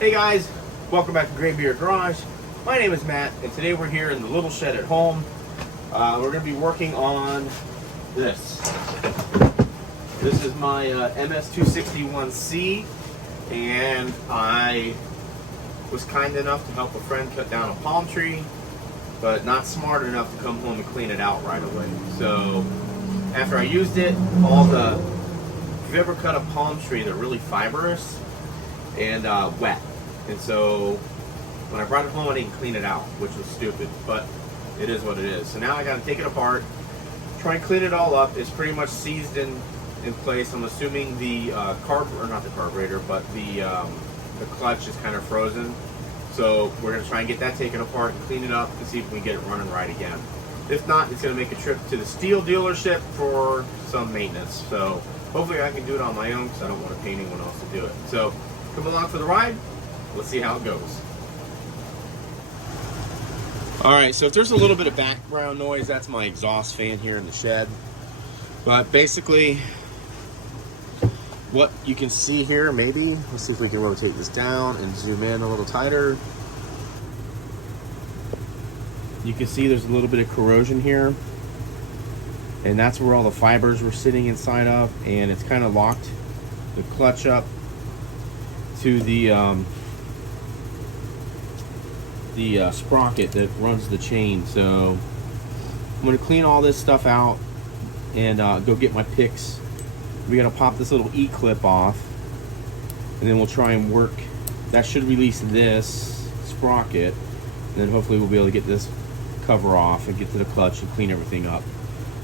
Hey guys, welcome back to Graybeard Garage. My name is Matt, and today we're here in the little shed at home. We're going to be working on this. This is my MS261C, and I was kind enough to help a friend cut down a palm tree, but not smart enough to come home and clean it out right away. So after I used it, if you've ever cut a palm tree, they're really fibrous and wet. And so when I brought it home, I didn't clean it out, which was stupid, but it is what it is. So now I got to take it apart, try and clean it all up. It's pretty much seized in place. I'm assuming the carburetor, but the clutch is kind of frozen. So we're going to try and get that taken apart and clean it up and see if we can get it running right again. If not, it's going to make a trip to the Sthil dealership for some maintenance. So hopefully I can do it on my own because I don't want to pay anyone else to do it. So come along for the ride. Let's see how it goes. Alright, so if there's a little bit of background noise, that's my exhaust fan here in the shed. But basically, what you can see here, maybe, let's see if we can rotate this down and zoom in a little tighter. You can see there's a little bit of corrosion here. And that's where all the fibers were sitting inside of, and it's kind of locked the clutch up to the sprocket that runs the chain. So I'm going to clean all this stuff out and go get my picks. We got to pop this little E-clip off, and then we'll try and work. That should release this sprocket, and then hopefully we'll be able to get this cover off and get to the clutch and clean everything up.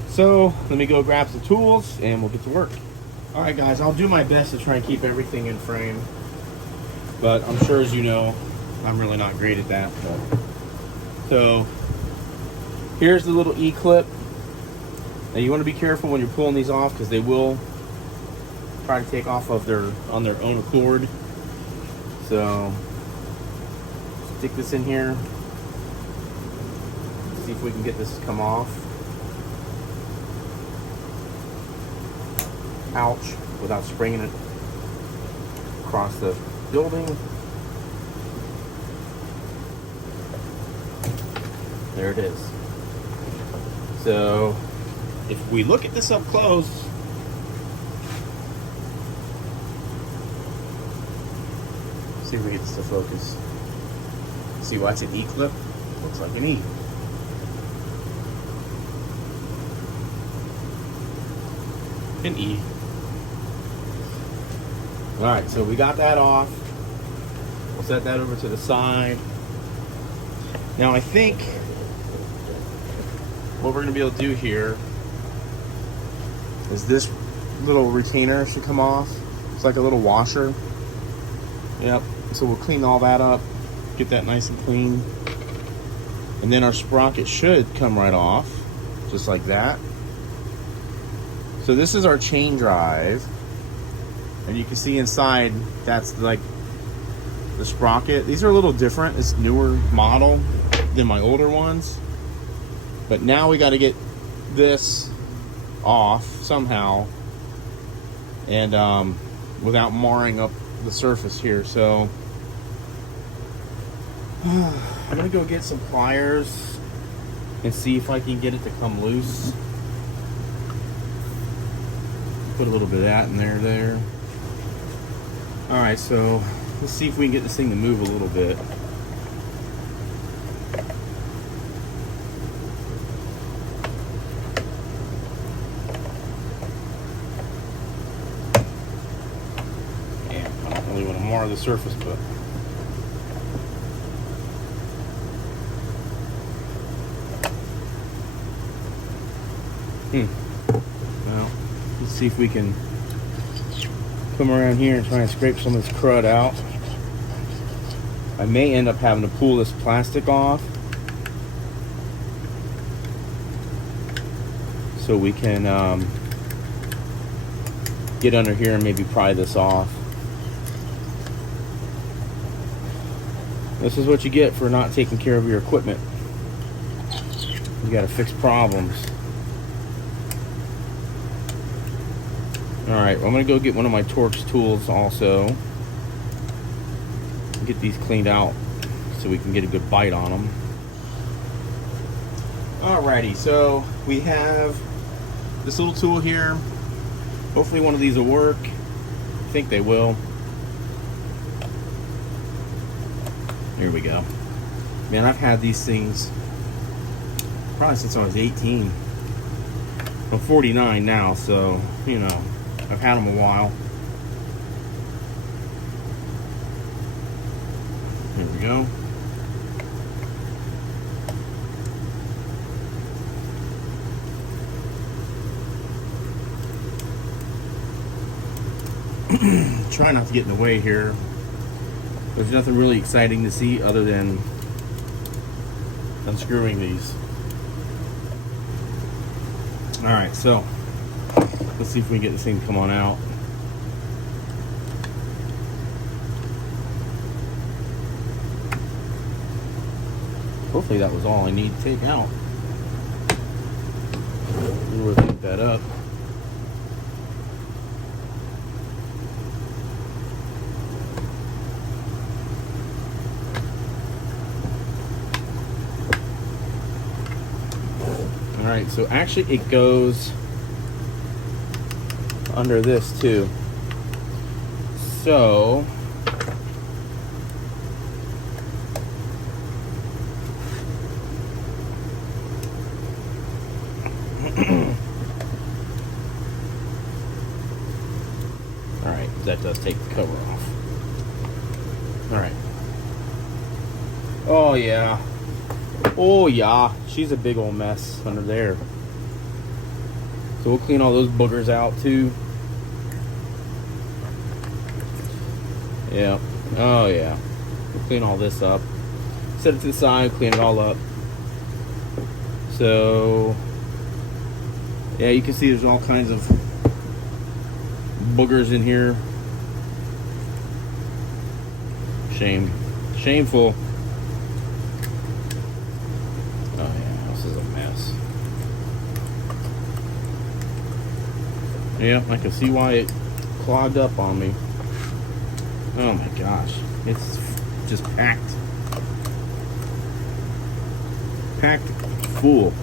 So let me go grab some tools and we'll get to work. All right guys, I'll do my best to try and keep everything in frame, but I'm sure, as you know, I'm really not great at that. So here's the little E-clip. Now you want to be careful when you're pulling these off because they will try to take off of on their own accord. So stick this in here. See if we can get this to come off. Ouch, without springing it across the building. There it is. So if we look at this up close, see if we get this to focus. See why it's an E-clip? Looks like an E. An E. Alright, so we got that off. We'll set that over to the side. Now I think what we're going to be able to do here is this little retainer should come off. It's like a little washer. Yep. So we'll clean all that up, get that nice and clean. And then our sprocket should come right off, just like that. So this is our chain drive. And you can see inside, that's like the sprocket. These are a little different. It's newer model than my older ones. But now we got to get this off somehow, and without marring up the surface here. So I'm gonna go get some pliers and see if I can get it to come loose. Put a little bit of that in there. All right, so let's see if we can get this thing to move a little bit. I don't really want to mar the surface, but well, let's see if we can come around here and try and scrape some of this crud out. I may end up having to pull this plastic off so we can get under here and maybe pry this off. This is what you get for not taking care of your equipment. You gotta fix problems. Alright, well, I'm gonna go get one of my Torx tools also. get these cleaned out so we can get a good bite on them. Alrighty, so we have this little tool here. Hopefully one of these will work. I think they will. Here we go. Man, I've had these things probably since I was 18. I'm 49 now, so, you know, I've had them a while. Here we go. Try not to get in the way here. There's nothing really exciting to see other than unscrewing these. Alright, so let's see if we can get this thing to come on out. Hopefully that was all I need to take out. We'll rotate that up. Alright, so actually it goes under this too. So alright, that does take the cover off. Alright. Oh yeah. Oh yeah, she's a big old mess under there. So we'll clean all those boogers out too. Yeah. Oh yeah. We'll clean all this up. Set it to the side, clean it all up. So yeah, you can see there's all kinds of boogers in here. Shame. Shameful. Yeah, I can see why it clogged up on me. Oh my gosh. It's just packed. Packed full.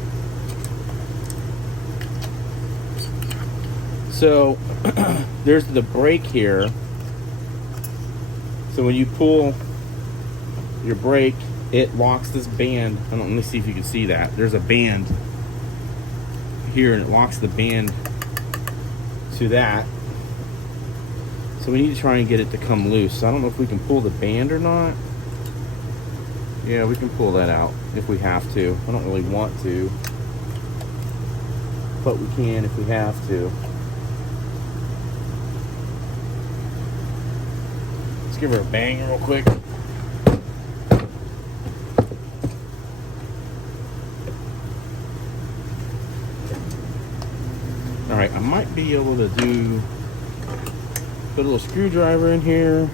So, there's the brake here. So when you pull your brake, it locks this band. Let me see if you can see that. There's a band here and it locks the band to that. So we need to try and get it to come loose. So I don't know if we can pull the band or not. Yeah, we can pull that out if we have to. I don't really want to, but we can if we have to. Let's give her a bang real quick. Alright, I might be able to put a little screwdriver in here.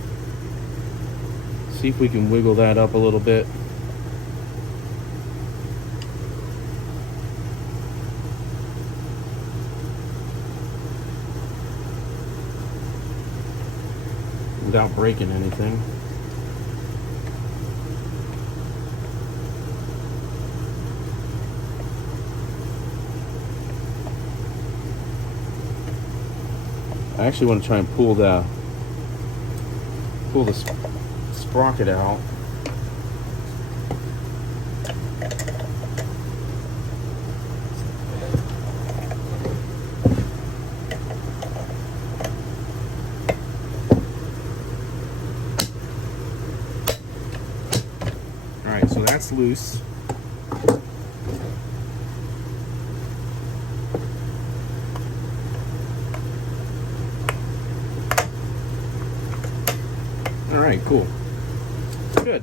See if we can wiggle that up a little bit. Without breaking anything. I actually want to try and pull the sprocket out. All right, so that's loose. Alright, cool. Good.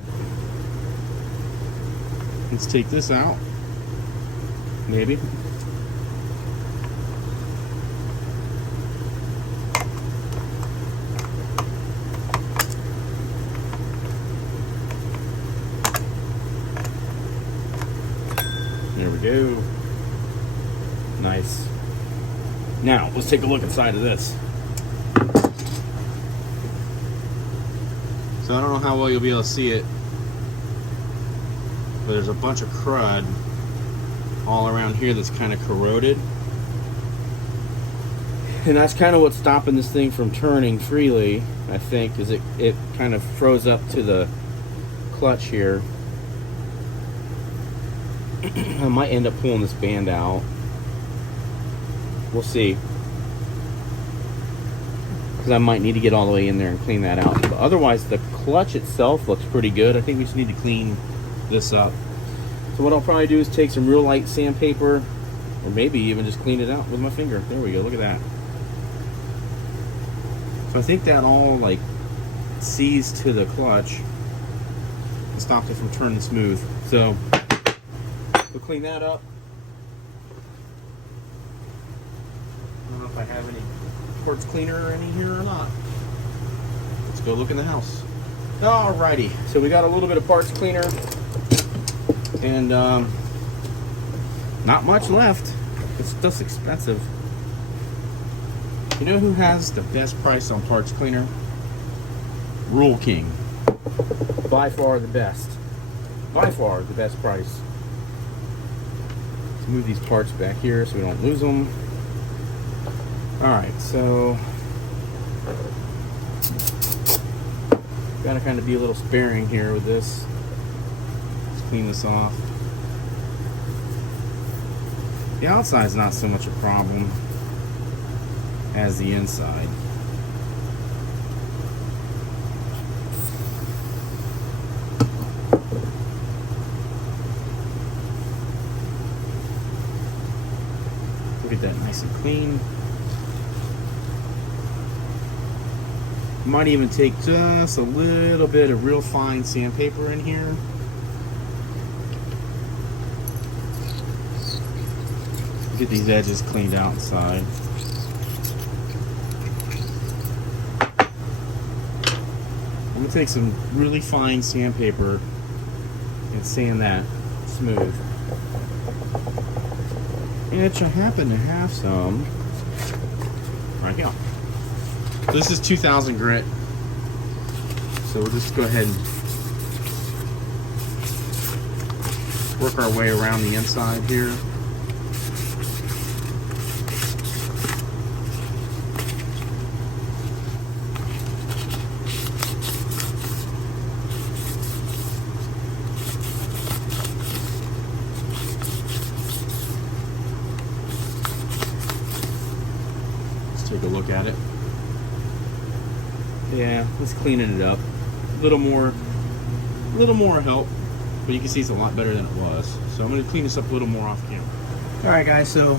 Let's take this out. Maybe. There we go. Nice. Now, let's take a look inside of this. So So I don't know how well you'll be able to see it, but there's a bunch of crud all around here that's kind of corroded. And that's kind of what's stopping this thing from turning freely, I think, is it kind of froze up to the clutch here. I might end up pulling this band out. We'll see. Because I might need to get all the way in there and clean that out. But otherwise, the clutch itself looks pretty good. I think we just need to clean this up. So what I'll probably do is take some real light sandpaper, or maybe even just clean it out with my finger. There we go, look at that. So I think that all like seized to the clutch and stopped it from turning smooth. So we'll clean that up. I don't know if I have any quartz cleaner or any here or not. Let's go look in the house. Alrighty, so we got a little bit of parts cleaner and not much left. It's just expensive. You know who has the best price on parts cleaner? Rule King. By far the best. By far the best price. Let's move these parts back here so we don't lose them. Alright, so gotta kind of be a little sparing here with this. Let's clean this off. The outside's not so much a problem as the inside. Look at that, nice and clean. Might even take just a little bit of real fine sandpaper in here. Get these edges cleaned out inside. I'm gonna take some really fine sandpaper and sand that smooth. Which I happen to have some right here. This is 2000 grit, so we'll just go ahead and work our way around the inside here. Let's take a look at it. Yeah, let's cleaning it up. A little more help, but you can see it's a lot better than it was. So I'm going to clean this up a little more off camera. Alright guys, so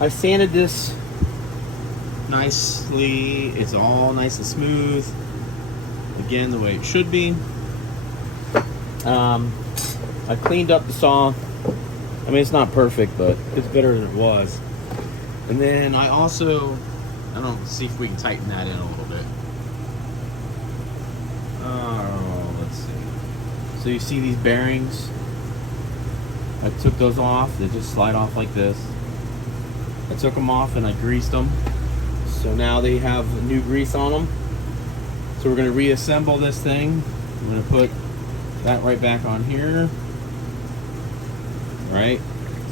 I sanded this nicely. It's all nice and smooth. Again, the way it should be. I cleaned up the saw. I mean, it's not perfect, but it's better than it was. And then I also, I don't know, see if we can tighten that in a little bit. Oh, let's see. So you see these bearings? I took those off. They just slide off like this. I took them off and I greased them. So now they have new grease on them. So we're going to reassemble this thing. I'm going to put that right back on here. Right?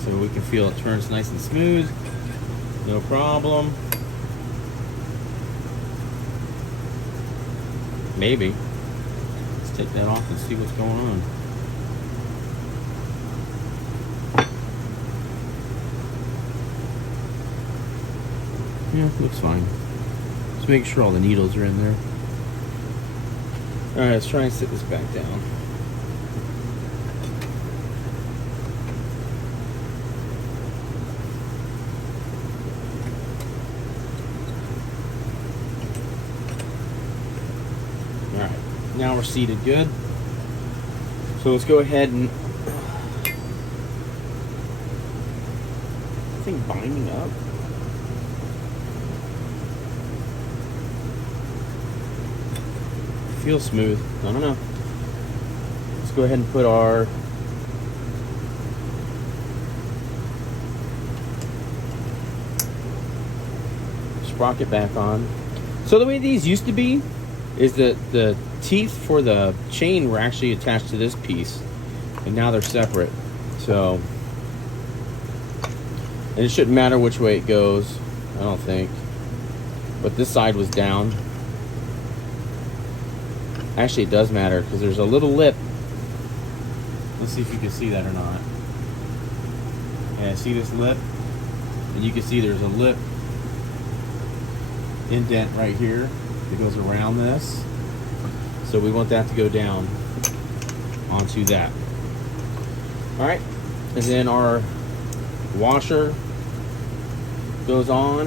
So we can feel it turns nice and smooth. No problem. Maybe. Let's take that off and see what's going on. Yeah, looks fine. Just make sure all the needles are in there. Alright, let's try and sit this back down. Alright, now we're seated good. So let's go ahead and I think binding up. Feels smooth. I don't know. Let's go ahead and put our sprocket back on. So the way these used to be, is that the teeth for the chain were actually attached to this piece, and now they're separate. So, and it shouldn't matter which way it goes, I don't think. But this side was down. Actually, it does matter because there's a little lip. Let's see if you can see that or not. Yeah, see this lip? And you can see there's a lip indent right here that goes around this. So we want that to go down onto that. Alright, and then our washer goes on.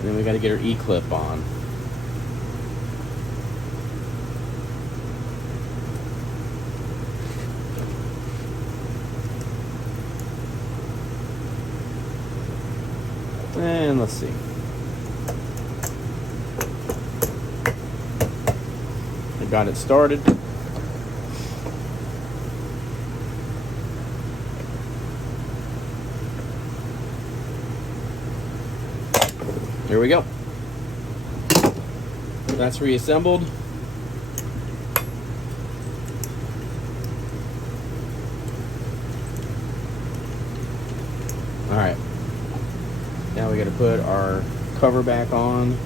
And then we got to get our E-clip on. And let's see. I got it started. Here we go. That's reassembled. All right. Now we got to put our cover back on.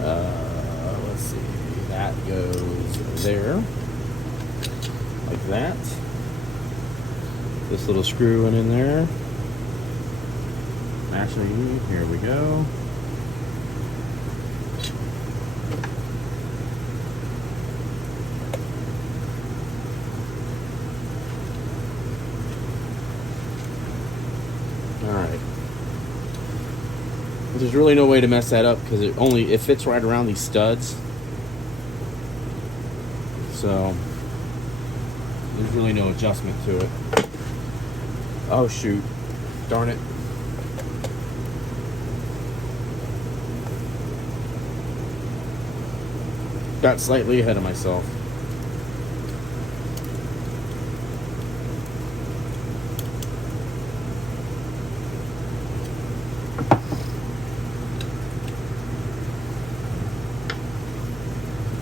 Let's see. That goes there, like that. This little screw went in there. Actually, here we go. Alright. There's really no way to mess that up because it fits right around these studs. So there's really no adjustment to it. Oh shoot. Darn it. Got slightly ahead of myself.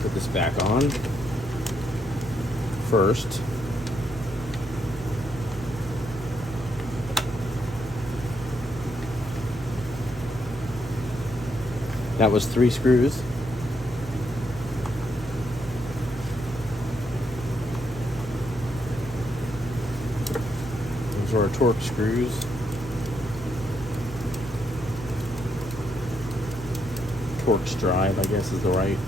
Put this back on first. That was 3 screws. Those are our torque screws. Torque drive, I guess, is the right.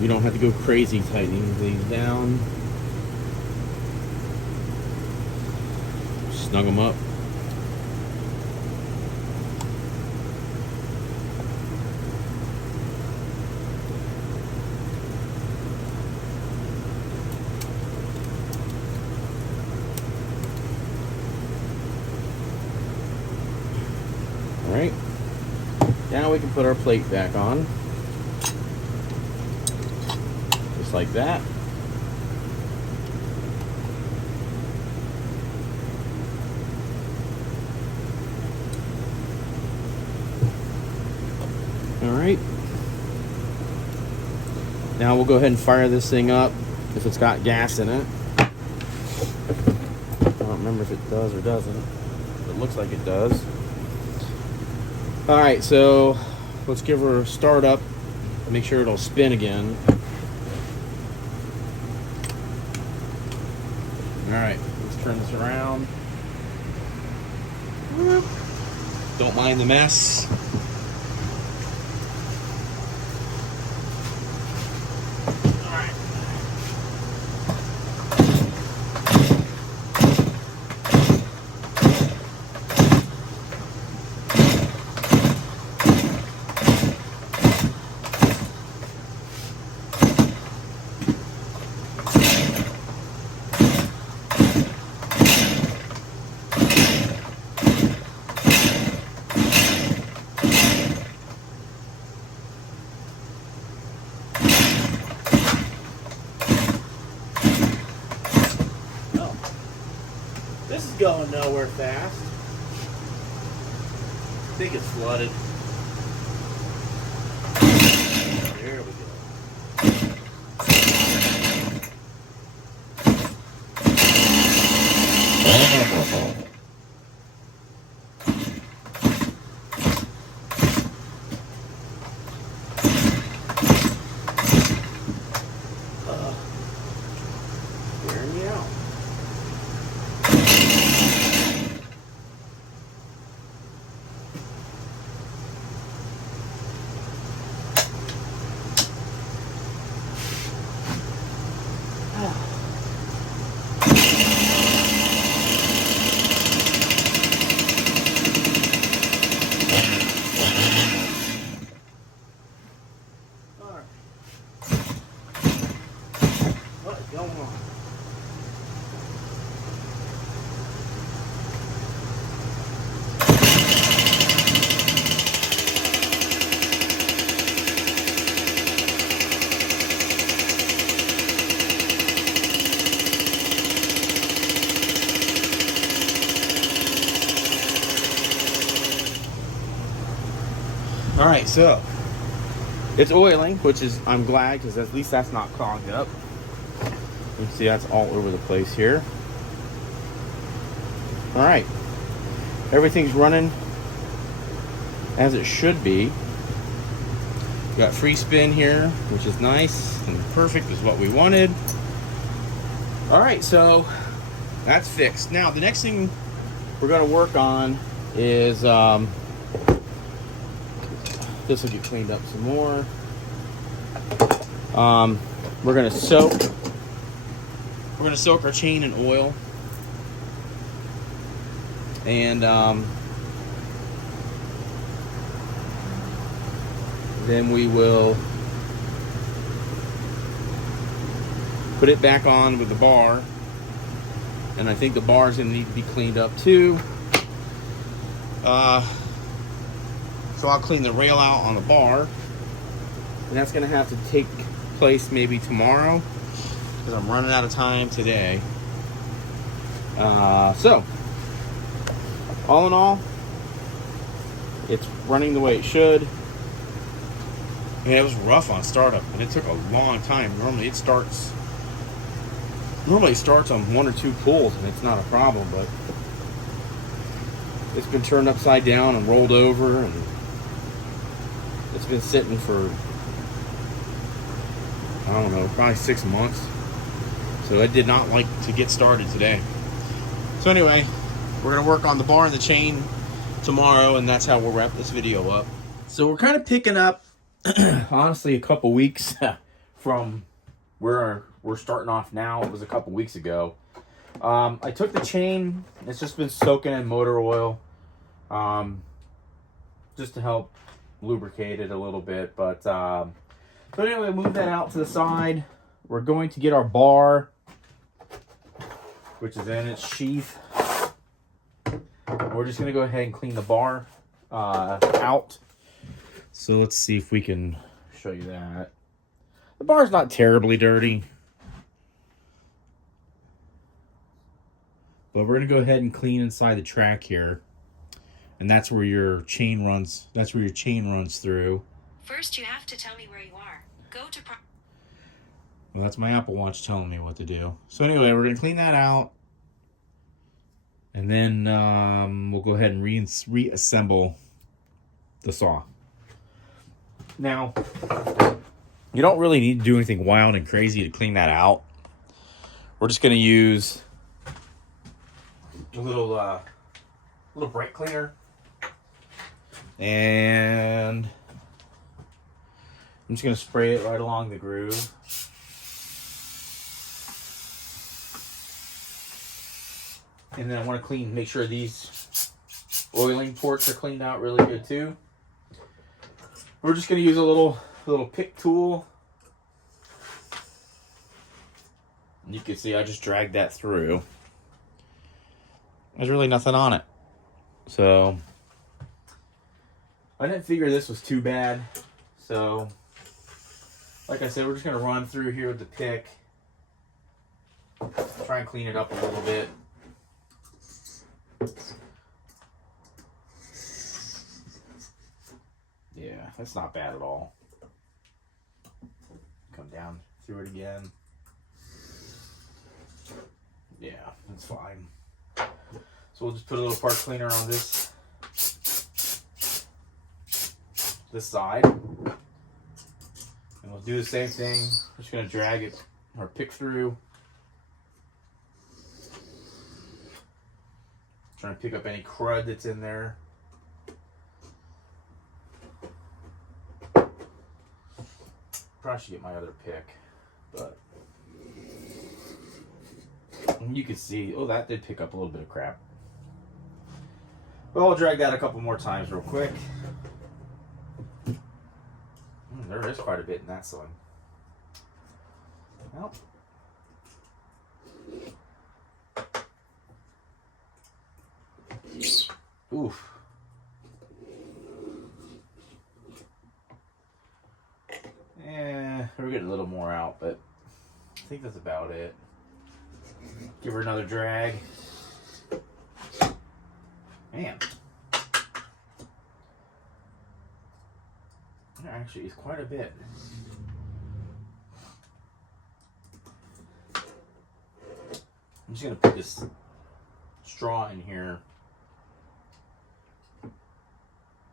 You don't have to go crazy tightening these down. Snug them up. All right. Now we can put our plate back on. Just like that. All right. Now we'll go ahead and fire this thing up if it's got gas in it. I don't remember if it does or doesn't. It looks like it does. All right, so let's give her a start up. Make sure it'll spin again. All right, let's turn this around. Don't mind the mess. going nowhere fast. I think it's flooded. There we go. Wearing me out. What is going on? All right, so it's oiling, which is, I'm glad, because at least that's not clogged up. You can see that's all over the place here. All right, everything's running as it should be. Got free spin here, which is nice and perfect, is what we wanted. All right, so that's fixed. Now the next thing we're going to work on is this will get cleaned up some more. We're gonna soak our chain in oil, and then we will put it back on with the bar. And I think the bar is gonna need to be cleaned up too. So I'll clean the rail out on the bar, and that's gonna have to take place maybe tomorrow, because I'm running out of time today. So all in all, it's running the way it should. I mean, it was rough on startup, and it took a long time. Normally it starts on 1 or 2 pulls, and it's not a problem, but it's been turned upside down and rolled over, and it's been sitting for, I don't know, probably 6 months. So it did not like to get started today. So anyway, we're gonna work on the bar and the chain tomorrow, and that's how we'll wrap this video up. So we're kind of picking up, honestly, a couple weeks from where we're starting off now. It was a couple weeks ago. I took the chain, it's just been soaking in motor oil, just to help lubricate it a little bit. But so anyway, move that out to the side. We're going to get our bar, which is in its sheath. We're just going to go ahead and clean the bar out. So let's see if we can show you that. The bar's not terribly dirty, but we're going to go ahead and clean inside the track here. And that's where your chain runs. That's where your chain runs through. First, you have to tell me where you are. Go to... Well, that's my Apple Watch telling me what to do. So anyway, we're going to clean that out. And then we'll go ahead and reassemble the saw. Now, you don't really need to do anything wild and crazy to clean that out. We're just going to use a little brake cleaner. And I'm just going to spray it right along the groove. And then I want to make sure these oiling ports are cleaned out really good too. We're just going to use a little pick tool. And you can see I just dragged that through. There's really nothing on it. So I didn't figure this was too bad. So like I said, we're just going to run through here with the pick. Try and clean it up a little bit. Yeah, that's not bad at all. Come down through it again. Yeah, that's fine. So we'll just put a little part cleaner on this side. And we'll do the same thing. We're just going to drag it or pick through. Trying to pick up any crud that's in there. Probably should get my other pick, but you can see, oh, that did pick up a little bit of crap. But I'll drag that a couple more times real quick. There is quite a bit in that side. Well, oof. We're getting a little more out, but I think that's about it. Give her another drag. Man. There actually is quite a bit. I'm just going to put this straw in here.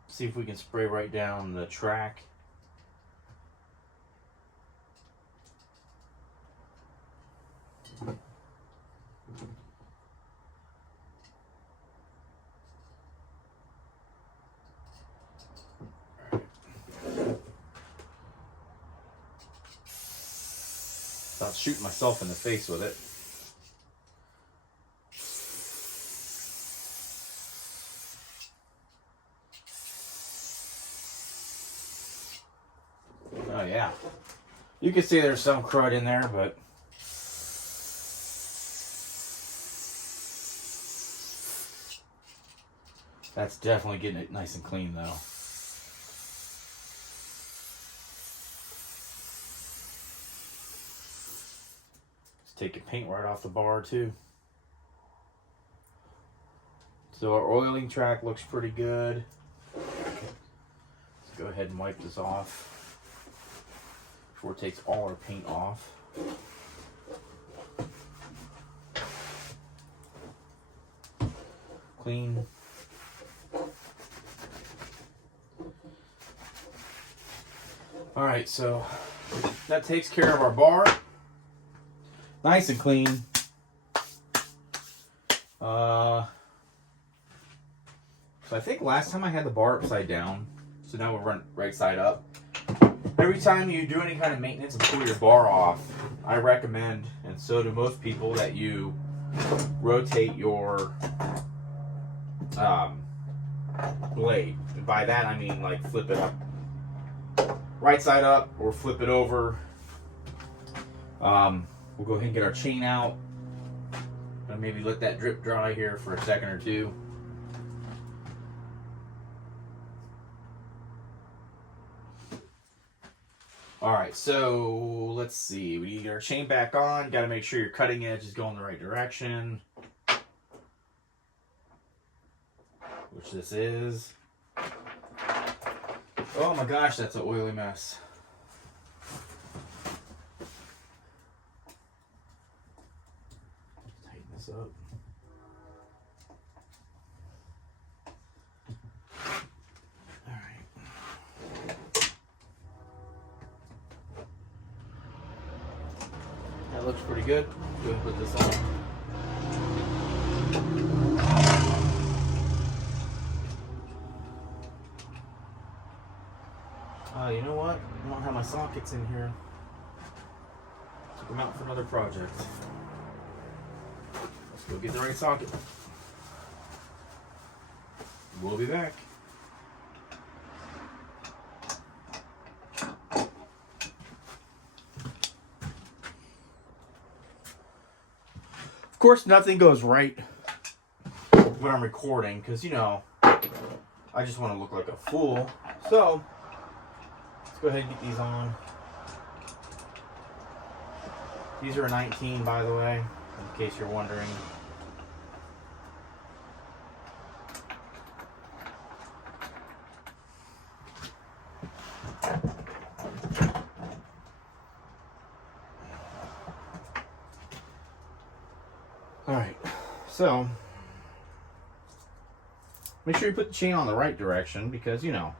See if we can spray right down the track. Stop shooting myself in the face with it. Oh yeah. You can see there's some crud in there, but that's definitely getting it nice and clean though. Taking paint right off the bar too. So our oiling track looks pretty good. Let's go ahead and wipe this off before it takes all our paint off. Clean. All right, so that takes care of our bar. Nice and clean. So I think last time I had the bar upside down, so now we'll run right side up. Every time you do any kind of maintenance and pull your bar off, I recommend, and so do most people, that you rotate your blade. And by that I mean like flip it up, right side up, or flip it over. We'll go ahead and get our chain out and maybe let that drip dry here for a second or two. All right, so let's see. We need our chain back on. Got to make sure your cutting edge is going the right direction, which this is. Oh my gosh, that's an oily mess. Up. All right. That looks pretty good. Go ahead and put this on. You know what? I don't have my sockets in here. Took them out for another project. Go get the right socket. We'll be back. Of course, nothing goes right when I'm recording because, you know, I just want to look like a fool. So, let's go ahead and get these on. These are a 19, by the way, in case you're wondering. So make sure you put the chain on the right direction because, you know,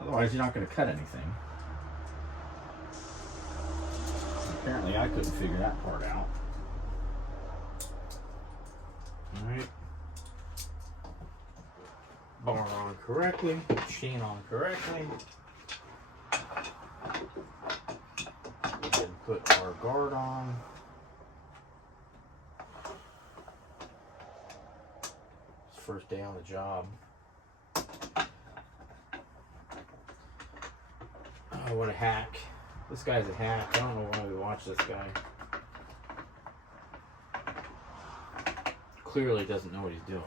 otherwise you're not going to cut anything. Apparently I couldn't figure that part out. Alright. Bar on correctly, chain on correctly. We can put our guard on. It's first day on the job. Oh, what a hack. This guy's a hack. I don't know why we watch this guy. Clearly doesn't know what he's doing.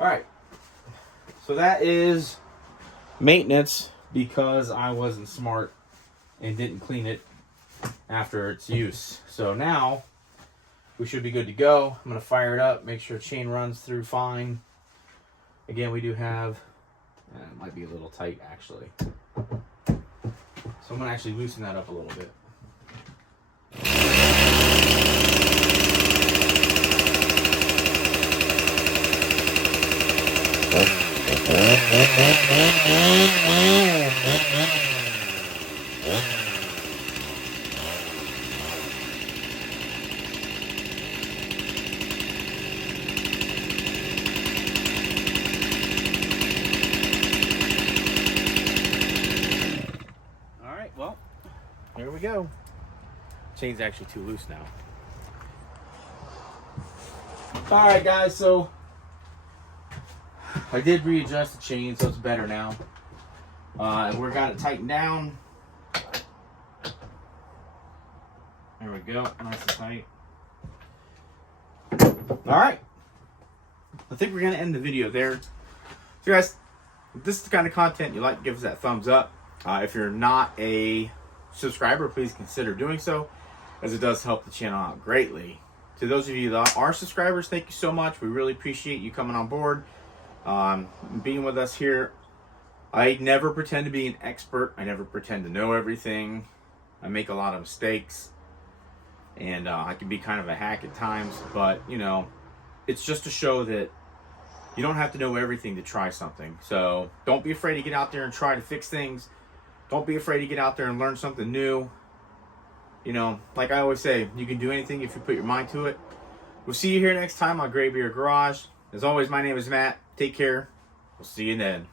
Alright, so that is maintenance because I wasn't smart and didn't clean it after its use. So now we should be good to go. I'm going to fire it up, make sure chain runs through fine. Again, we do have, it might be a little tight actually. So I'm going to actually loosen that up a little bit. Alright, well, here we go. Chain's actually too loose now. Alright guys, so I did readjust the chain, so it's better now. We're got it tightened down. There we go, nice and tight. Alright, I think we're going to end the video there. So guys, if this is the kind of content you like, give us that thumbs up. If you're not a subscriber, please consider doing so, as it does help the channel out greatly. To those of you that are subscribers, thank you so much. We really appreciate you coming on board. Being with us here. I never pretend to be an expert. I never pretend to know everything. I make a lot of mistakes, and I can be kind of a hack at times, but you know, it's just to show that you don't have to know everything to try something. So don't be afraid to get out there and try to fix things. Don't be afraid to get out there and learn something new. You know, like I always say, you can do anything if you put your mind to it. We'll see you here next time on Graybeard Garage. As always, my name is Matt. Take care. We'll see you then.